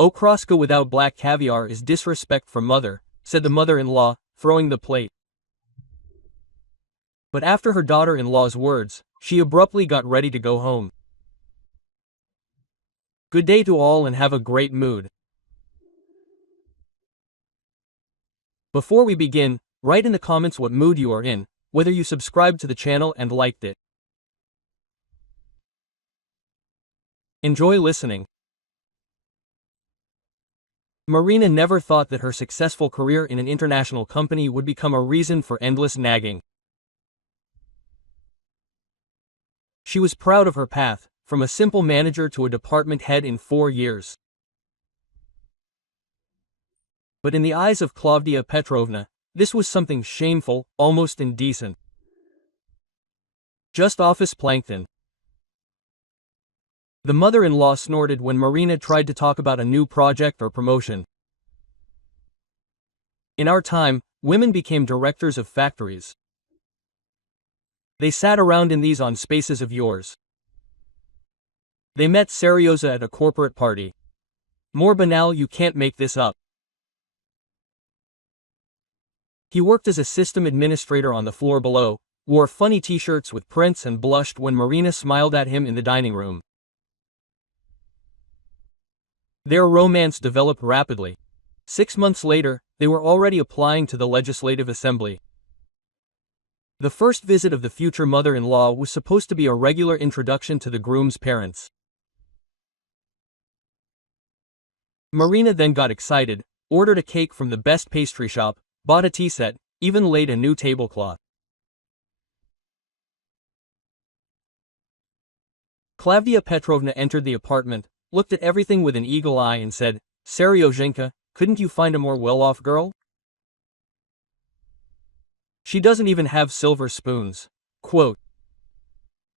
Okroshka without black caviar is disrespect for mother, said the mother-in-law, throwing the plate. But after her daughter-in-law's words, she abruptly got ready to go home. Good day to all and have a great mood. Before we begin, write in the comments what mood you are in, whether you subscribed to the channel and liked it. Enjoy listening. Marina never thought that her successful career in an international company would become a reason for endless nagging. She was proud of her path, from a simple manager to a department head in 4 years. But in the eyes of Claudia Petrovna, this was something shameful, almost indecent. Just office plankton. The mother-in-law snorted when Marina tried to talk about a new project or promotion. In our time, women became directors of factories. They sat around in these on spaces of yours. They met Serioza at a corporate party. More banal, you can't make this up. He worked as a system administrator on the floor below, wore funny t-shirts with prints and blushed when Marina smiled at him in the dining room. Their romance developed rapidly. 6 months later, they were already applying to the Legislative Assembly. The first visit of the future mother-in-law was supposed to be a regular introduction to the groom's parents. Marina then got excited, ordered a cake from the best pastry shop, bought a tea set, even laid a new tablecloth. Claudia Petrovna entered the apartment, looked at everything with an eagle eye and said, "Seryozhenka, couldn't you find a more well-off girl? She doesn't even have silver spoons." Quote.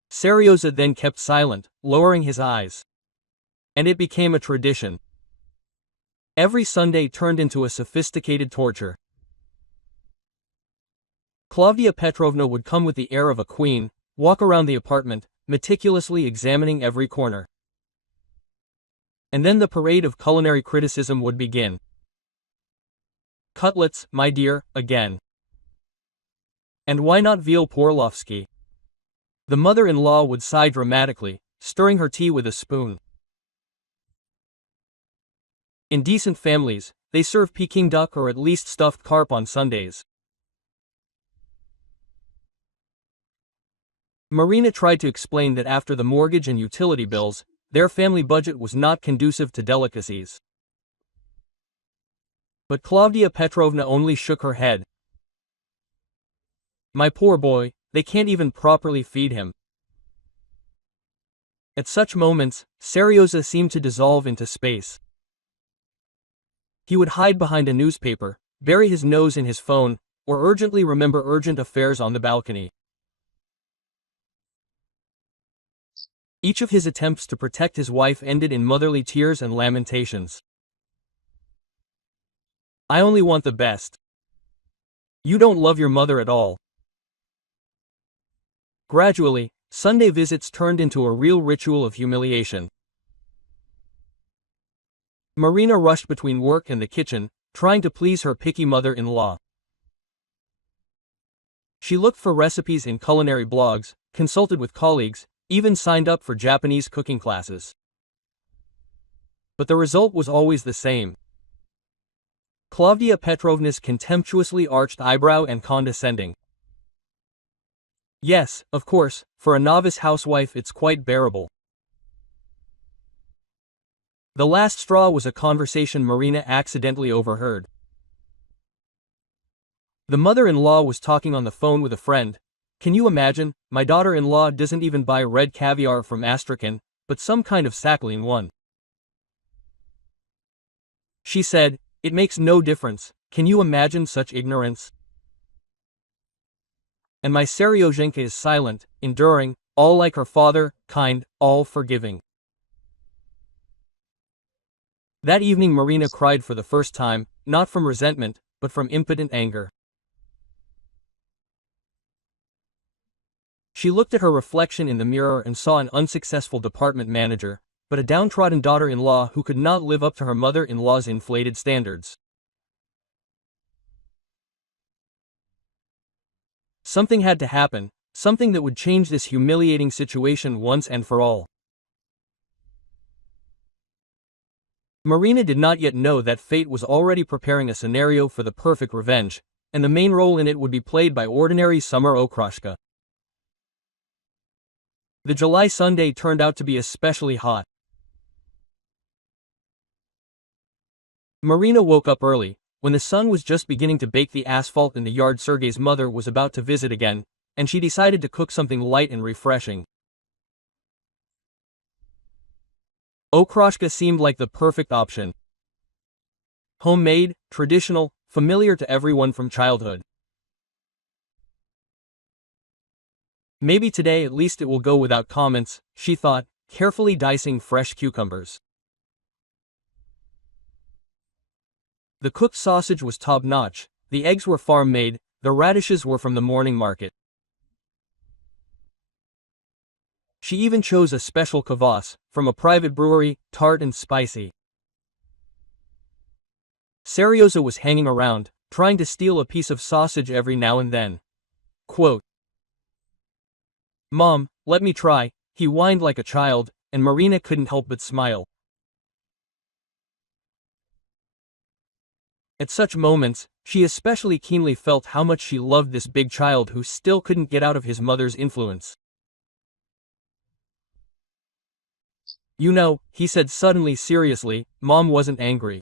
Seryoza then kept silent, lowering his eyes. And it became a tradition. Every Sunday turned into a sophisticated torture. Claudia Petrovna would come with the air of a queen, walk around the apartment, meticulously examining every corner. And then the parade of culinary criticism would begin. "Cutlets, my dear, again. And why not veal Porlovsky?" The mother-in-law would sigh dramatically, stirring her tea with a spoon. In decent families, they serve Peking duck or at least stuffed carp on Sundays. Marina tried to explain that after the mortgage and utility bills, their family budget was not conducive to delicacies. But Claudia Petrovna only shook her head. "My poor boy, they can't even properly feed him." At such moments, Seryoza seemed to dissolve into space. He would hide behind a newspaper, bury his nose in his phone, or urgently remember urgent affairs on the balcony. Each of his attempts to protect his wife ended in motherly tears and lamentations. "I only want the best. You don't love your mother at all." Gradually, Sunday visits turned into a real ritual of humiliation. Marina rushed between work and the kitchen, trying to please her picky mother-in-law. She looked for recipes in culinary blogs, consulted with colleagues, even signed up for Japanese cooking classes. But the result was always the same. Claudia Petrovna's contemptuously arched eyebrow and condescending. "Yes, of course, for a novice housewife it's quite bearable." The last straw was a conversation Marina accidentally overheard. The mother-in-law was talking on the phone with a friend. "Can you imagine, my daughter-in-law doesn't even buy red caviar from Astrakhan, but some kind of Sakhalin one. She said, it makes no difference, can you imagine such ignorance? And my Seryozhenka is silent, enduring, all like her father, kind, all forgiving." That evening Marina cried for the first time, not from resentment, but from impotent anger. She looked at her reflection in the mirror and saw an unsuccessful department manager, but a downtrodden daughter-in-law who could not live up to her mother-in-law's inflated standards. Something had to happen, something that would change this humiliating situation once and for all. Marina did not yet know that fate was already preparing a scenario for the perfect revenge, and the main role in it would be played by ordinary summer Okroshka. The July Sunday turned out to be especially hot. Marina woke up early, when the sun was just beginning to bake the asphalt in the yard. Sergei's mother was about to visit again, and she decided to cook something light and refreshing. Okroshka seemed like the perfect option. Homemade, traditional, familiar to everyone from childhood. Maybe today at least it will go without comments, she thought, carefully dicing fresh cucumbers. The cooked sausage was top-notch, the eggs were farm-made, the radishes were from the morning market. She even chose a special kvass, from a private brewery, tart and spicy. Seryoza was hanging around, trying to steal a piece of sausage every now and then. Quote, "Mom, let me try," he whined like a child, and Marina couldn't help but smile. At such moments, she especially keenly felt how much she loved this big child who still couldn't get out of his mother's influence. "You know," he said suddenly seriously, "Mom wasn't angry.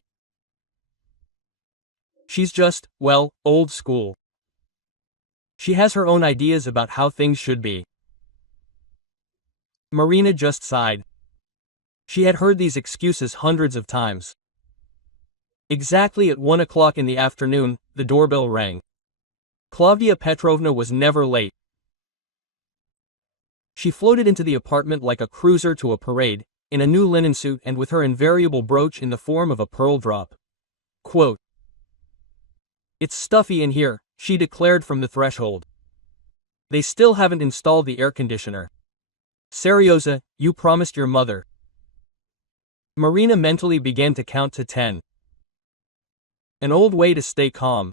She's just, well, old school. She has her own ideas about how things should be." Marina just sighed. She had heard these excuses hundreds of times. Exactly at 1 o'clock in the afternoon, the doorbell rang. Claudia Petrovna was never late. She floated into the apartment like a cruiser to a parade, in a new linen suit and with her invariable brooch in the form of a pearl drop. Quote, "It's stuffy in here," she declared from the threshold. "They still haven't installed the air conditioner. Seryoza, you promised your mother." Marina mentally began to count to 10. An old way to stay calm.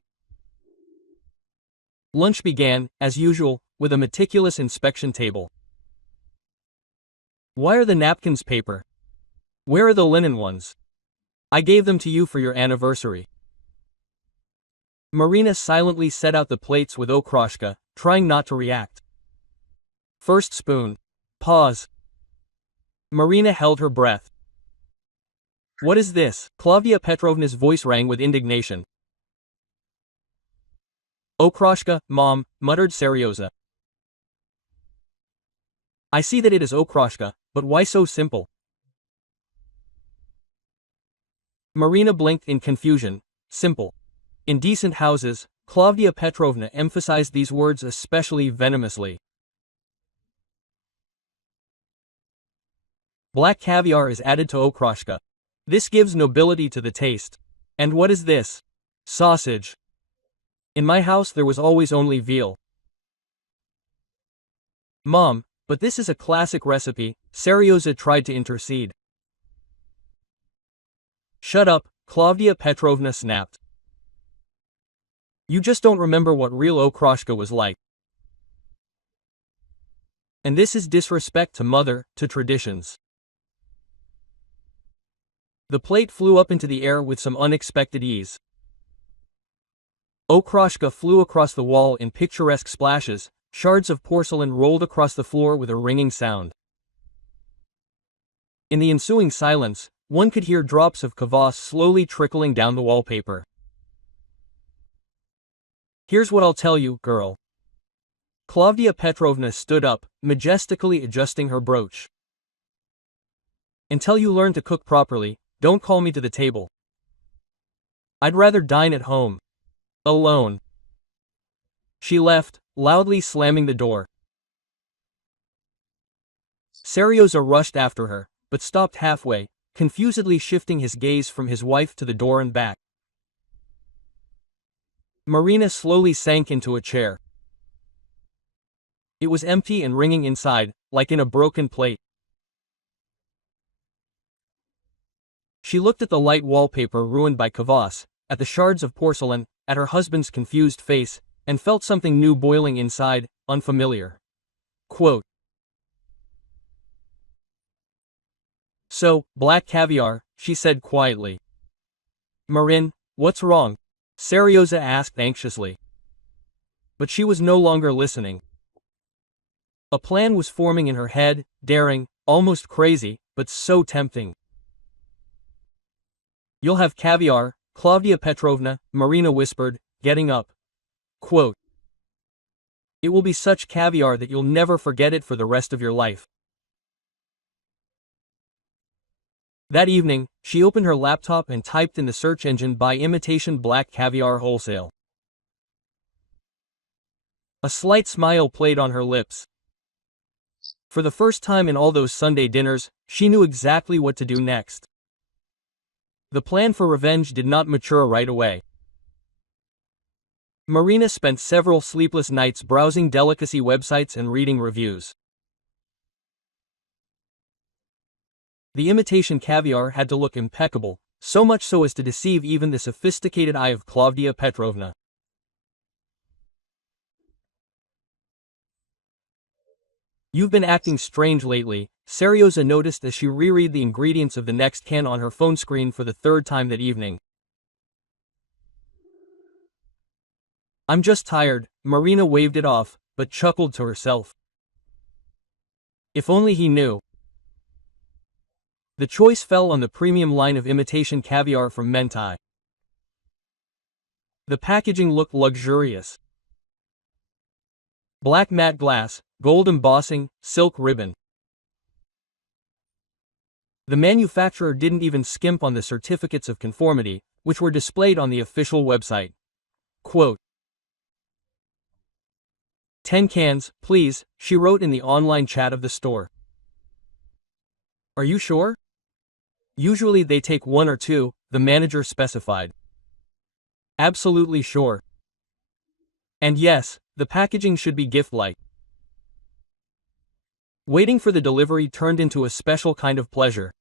Lunch began, as usual, with a meticulous inspection table. "Why are the napkins paper? Where are the linen ones? I gave them to you for your anniversary." Marina silently set out the plates with Okroshka, trying not to react. First spoon. Pause. Marina held her breath. "What is this?" Claudia Petrovna's voice rang with indignation. "Okroshka, Mom," muttered Seryoza. "I see that it is Okroshka, but why so simple?" Marina blinked in confusion. Simple. In decent houses, Claudia Petrovna emphasized these words especially venomously. Black caviar is added to Okroshka. This gives nobility to the taste. And what is this? Sausage. In my house there was always only veal. Mom, but this is a classic recipe, Seryoza tried to intercede. Shut up, Claudia Petrovna snapped. You just don't remember what real Okroshka was like. And this is disrespect to mother, to traditions. The plate flew up into the air with some unexpected ease. Okroshka flew across the wall in picturesque splashes, shards of porcelain rolled across the floor with a ringing sound. In the ensuing silence, one could hear drops of kvass slowly trickling down the wallpaper. Here's what I'll tell you, girl. Claudia Petrovna stood up, majestically adjusting her brooch. Until you learn to cook properly, don't call me to the table. I'd rather dine at home. Alone. She left, loudly slamming the door. Seryoza rushed after her, but stopped halfway, confusedly shifting his gaze from his wife to the door and back. Marina slowly sank into a chair. It was empty and ringing inside, like in a broken plate. She looked at the light wallpaper ruined by kvass, at the shards of porcelain, at her husband's confused face, and felt something new boiling inside, unfamiliar. Quote. So, black caviar, she said quietly. Marin, what's wrong? Seryoza asked anxiously. But she was no longer listening. A plan was forming in her head, daring, almost crazy, but so tempting. You'll have caviar, Claudia Petrovna, Marina whispered, getting up. Quote. It will be such caviar that you'll never forget it for the rest of your life. That evening, she opened her laptop and typed in the search engine "buy imitation black caviar wholesale." A slight smile played on her lips. For the first time in all those Sunday dinners, she knew exactly what to do next. The plan for revenge did not mature right away. Marina spent several sleepless nights browsing delicacy websites and reading reviews. The imitation caviar had to look impeccable, so much so as to deceive even the sophisticated eye of Claudia Petrovna. You've been acting strange lately, Seryoza noticed as she reread the ingredients of the next can on her phone screen for the third time that evening. I'm just tired, Marina waved it off, but chuckled to herself. If only he knew. The choice fell on the premium line of imitation caviar from Mentai. The packaging looked luxurious. Black matte glass, gold embossing, silk ribbon. The manufacturer didn't even skimp on the certificates of conformity, which were displayed on the official website. Quote. 10 cans, please, she wrote in the online chat of the store. Are you sure? Usually they take 1 or 2, the manager specified. Absolutely sure. And yes, the packaging should be gift-like. Waiting for the delivery turned into a special kind of pleasure.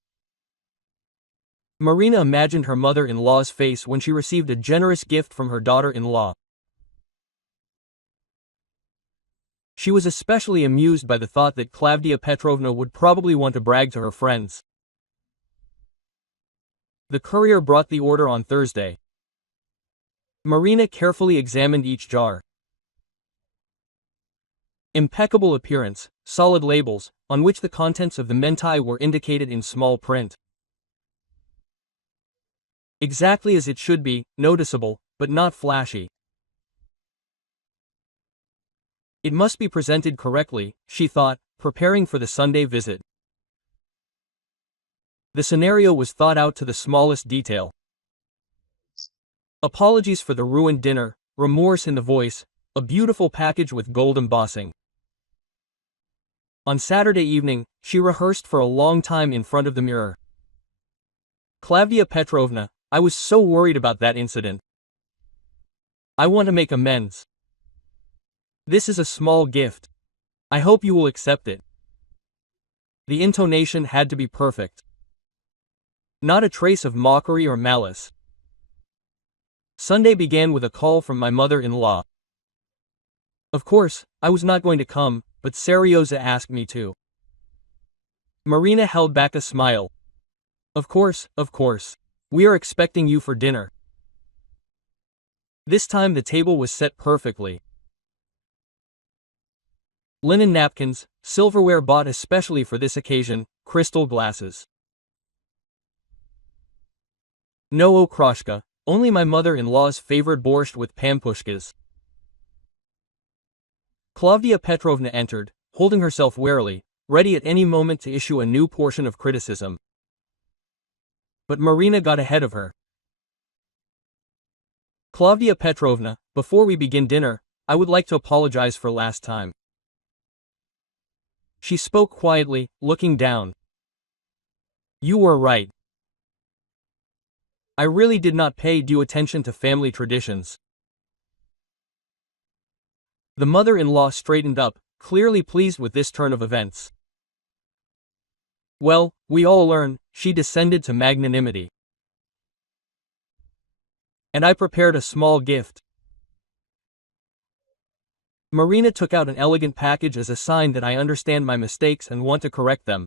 Marina imagined her mother-in-law's face when she received a generous gift from her daughter-in-law. She was especially amused by the thought that Claudia Petrovna would probably want to brag to her friends. The courier brought the order on Thursday. Marina carefully examined each jar. Impeccable appearance, solid labels, on which the contents of the Mentai were indicated in small print. Exactly as it should be, noticeable, but not flashy. It must be presented correctly, she thought, preparing for the Sunday visit. The scenario was thought out to the smallest detail. Apologies for the ruined dinner, remorse in the voice, a beautiful package with gold embossing. On Saturday evening, she rehearsed for a long time in front of the mirror. Claudia Petrovna, I was so worried about that incident. I want to make amends. This is a small gift. I hope you will accept it. The intonation had to be perfect. Not a trace of mockery or malice. Sunday began with a call from my mother-in-law. Of course, I was not going to come, but Seryoza asked me to. Marina held back a smile. Of course. We are expecting you for dinner. This time the table was set perfectly. Linen napkins, silverware bought especially for this occasion, crystal glasses. No Okroshka, only my mother-in-law's favorite borscht with pampushkas. Claudia Petrovna entered, holding herself warily, ready at any moment to issue a new portion of criticism. But Marina got ahead of her. Claudia Petrovna, before we begin dinner, I would like to apologize for last time. She spoke quietly, looking down. You were right. I really did not pay due attention to family traditions. The mother-in-law straightened up, clearly pleased with this turn of events. Well, we all learn, she descended to magnanimity. And I prepared a small gift. Marina took out an elegant package as a sign that I understand my mistakes and want to correct them.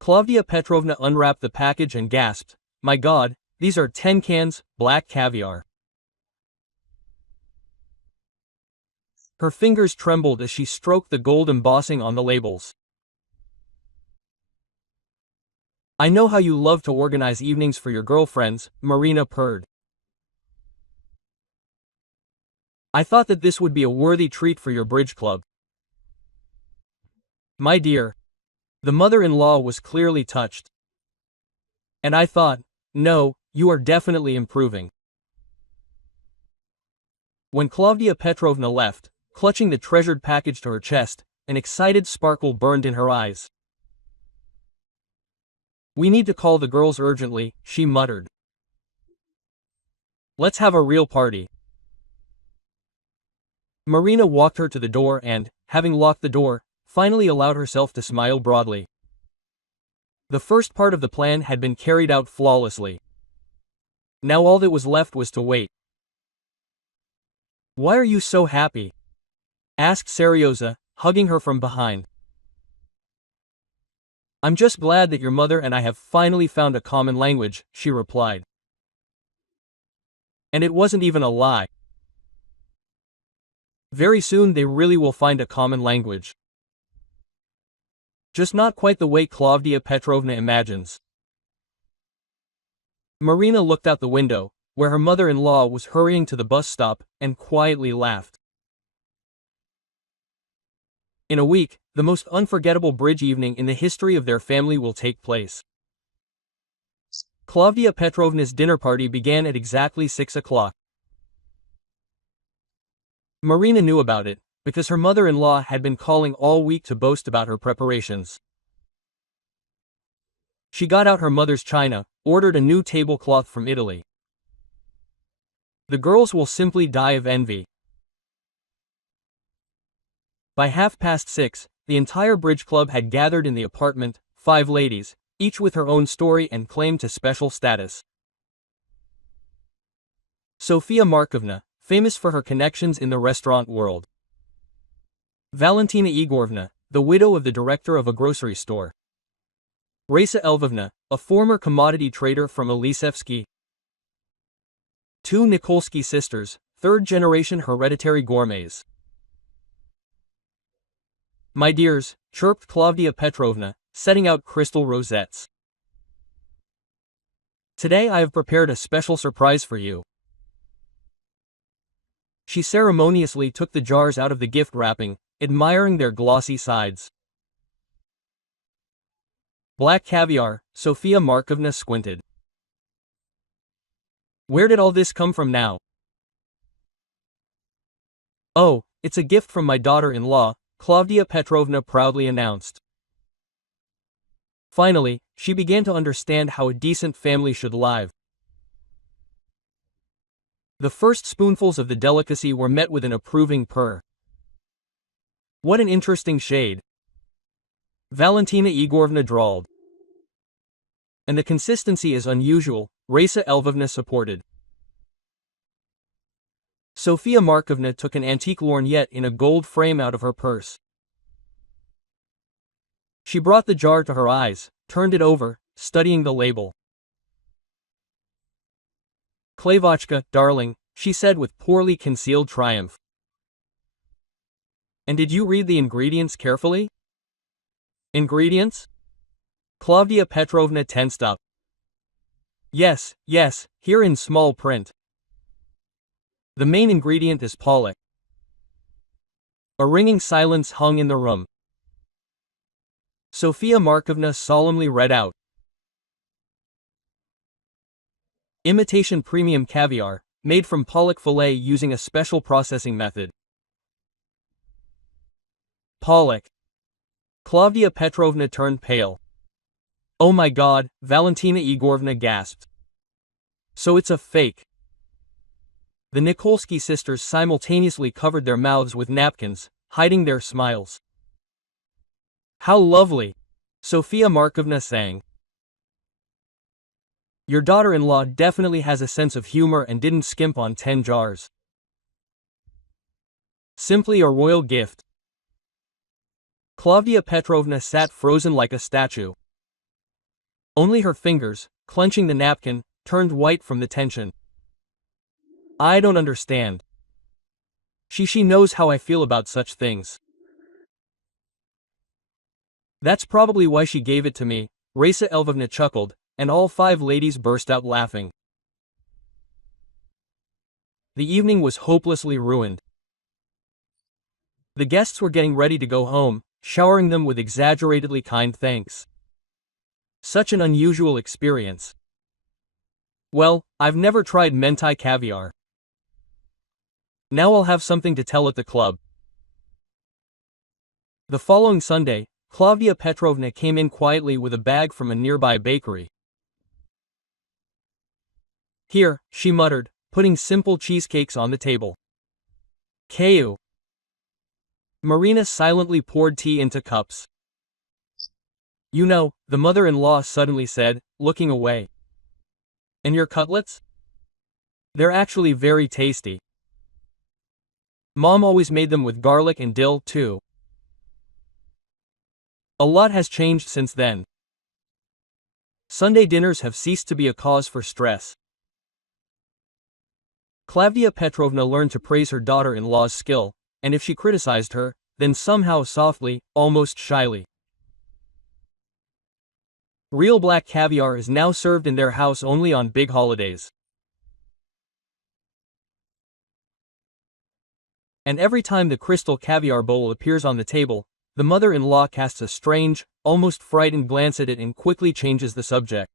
Claudia Petrovna unwrapped the package and gasped, "My God, these are 10 cans, black caviar." Her fingers trembled as she stroked the gold embossing on the labels. "I know how you love to organize evenings for your girlfriends," Marina purred. "I thought that this would be a worthy treat for your bridge club." "My dear." The mother-in-law was clearly touched. And I thought, "No, you are definitely improving." When Claudia Petrovna left, clutching the treasured package to her chest, an excited sparkle burned in her eyes. "We need to call the girls urgently," she muttered. "Let's have a real party." Marina walked her to the door and, having locked the door, finally allowed herself to smile broadly. The first part of the plan had been carried out flawlessly. Now all that was left was to wait. "Why are you so happy?" asked Seryoza, hugging her from behind. "I'm just glad that your mother and I have finally found a common language," she replied. And it wasn't even a lie. Very soon they really will find a common language. Just not quite the way Claudia Petrovna imagines. Marina looked out the window, where her mother-in-law was hurrying to the bus stop, and quietly laughed. In a week, the most unforgettable bridge evening in the history of their family will take place. Claudia Petrovna's dinner party began at exactly 6 o'clock. Marina knew about it, because her mother-in-law had been calling all week to boast about her preparations. She got out her mother's china, ordered a new tablecloth from Italy. The girls will simply die of envy. By 6:30, the entire bridge club had gathered in the apartment, 5 ladies, each with her own story and claim to special status. Sofia Markovna, famous for her connections in the restaurant world. Valentina Igorovna, the widow of the director of a grocery store. Raisa Elvovna, a former commodity trader from Elisevsky. 2 Nikolsky sisters, third-generation hereditary gourmets. "My dears," chirped Claudia Petrovna, setting out crystal rosettes. "Today I have prepared a special surprise for you." She ceremoniously took the jars out of the gift wrapping, admiring their glossy sides. "Black caviar," Sofia Markovna squinted. "Where did all this come from now?" "Oh, it's a gift from my daughter-in-law," Claudia Petrovna proudly announced. Finally, she began to understand how a decent family should live. The first spoonfuls of the delicacy were met with an approving purr. "What an interesting shade," Valentina Igorovna drawled. "And the consistency is unusual," Raisa Elvovna supported. Sofia Markovna took an antique lorgnette in a gold frame out of her purse. She brought the jar to her eyes, turned it over, studying the label. "Klavochka, darling," she said with poorly concealed triumph. "And did you read the ingredients carefully?" "Ingredients?" Claudia Petrovna tensed up. Yes, here in small print. The main ingredient is pollock." A ringing silence hung in the room. Sofia Markovna solemnly read out. "Imitation premium caviar, made from pollock fillet using a special processing method." Pollock. Claudia Petrovna turned pale. "Oh my God," Valentina Igorovna gasped. "So it's a fake." The Nikolsky sisters simultaneously covered their mouths with napkins, hiding their smiles. "How lovely!" Sofia Markovna sang. Your daughter-in-law definitely has a sense of humor and didn't skimp on 10 jars. Simply a royal gift. Klavdia Petrovna sat frozen like a statue. Only her fingers, clenching the napkin, turned white from the tension. I don't understand. She knows how I feel about such things. That's probably why she gave it to me, Raisa Elvovna chuckled, and all 5 ladies burst out laughing. The evening was hopelessly ruined. The guests were getting ready to go home, showering them with exaggeratedly kind thanks. Such an unusual experience. Well, I've never tried mentai caviar. Now I'll have something to tell at the club. The following Sunday, Klavdia Petrovna came in quietly with a bag from a nearby bakery. Here, she muttered, putting simple cheesecakes on the table. Keu. Marina silently poured tea into cups. You know, the mother-in-law suddenly said, looking away. And your cutlets? They're actually very tasty. Mom always made them with garlic and dill, too. A lot has changed since then. Sunday dinners have ceased to be a cause for stress. Klavdia Petrovna learned to praise her daughter-in-law's skill, and if she criticized her, then somehow softly, almost shyly. Real black caviar is now served in their house only on big holidays. And every time the crystal caviar bowl appears on the table, the mother-in-law casts a strange, almost frightened glance at it and quickly changes the subject.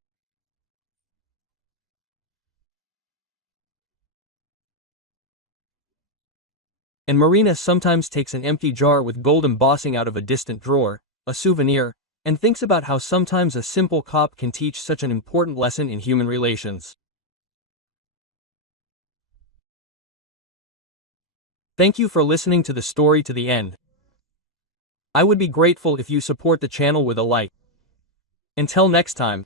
And Marina sometimes takes an empty jar with gold embossing out of a distant drawer, a souvenir, and thinks about how sometimes a simple cup can teach such an important lesson in human relations. Thank you for listening to the story to the end. I would be grateful if you support the channel with a like. Until next time.